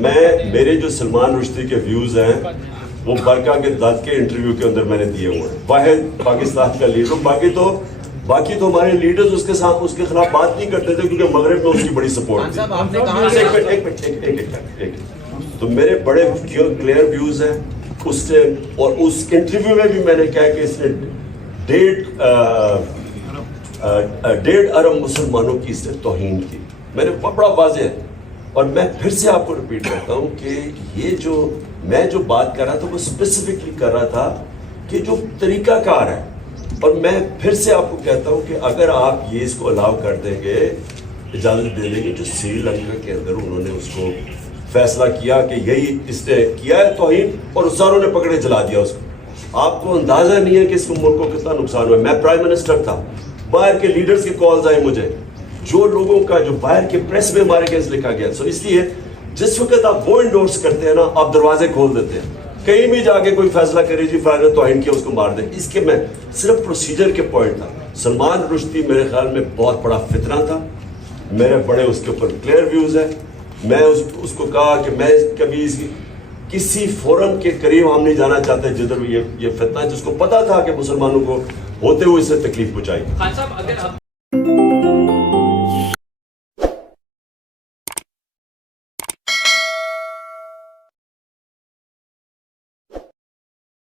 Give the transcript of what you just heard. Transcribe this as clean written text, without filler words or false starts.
میرے جو سلمان رشدی کے ویوز ہیں وہ برقع کے دت کے انٹرویو کے اندر میں نے دیے ہوئے ہیں. واحد پاکستان کا لیڈر. باقی تو ہمارے لیڈرز اس کے خلاف بات نہیں کرتے تھے کیونکہ مغرب میں اس کی بڑی سپورٹ تھی. تو میرے بڑے کلیئر ویوز ہیں اس سے. اور اس انٹرویو میں بھی میں نے کہا کہ اس نے 1.5 ارب مسلمانوں کی اس سے توہین کی. میں نے بڑا واضح ہے. اور میں پھر سے آپ کو ریپیٹ کرتا ہوں کہ یہ جو میں جو بات کر رہا تھا وہ اسپیسیفکلی کر رہا تھا کہ جو طریقہ کار ہے. اور میں پھر سے آپ کو کہتا ہوں کہ اگر آپ یہ اس کو الاؤ کر دیں گے, اجازت دے دیں گے, جو سری لنکا کے اندر انہوں نے اس کو فیصلہ کیا کہ یہی اس نے کیا ہے توہین اور ہزاروں نے پکڑے جلا دیا اس کو. آپ کو اندازہ نہیں ہے کہ اس ملک کو کتنا نقصان ہوا. میں پرائم منسٹر تھا, باہر کے لیڈرز کے کالز آئے مجھے, جو لوگوں کا جو باہر کے پریس میں ہمارے کیس لکھا گیا. سو اس لیے جس وقت آپ وہ انڈورس کرتے ہیں نا, آپ دروازے کھول دیتے ہیں. کہیں بھی جا کے کوئی فیصلہ کرے جی فلاں نے توہین کیا اس کو مار دیں. اس کے میں صرف پروسیجر کے پوائنٹ تھا. سلمان رشدی میرے خیال میں بہت بڑا فتنہ تھا. میرے بڑے اس کے اوپر کلیئر ویوز ہیں. میں اس کو کہا کہ میں کبھی کسی فورم کے قریب ہم نہیں جانا چاہتے جدھر یہ فتنہ, جس کو پتا تھا کہ مسلمانوں کو ہوتے ہوئے اس سے تکلیف پہنچائی.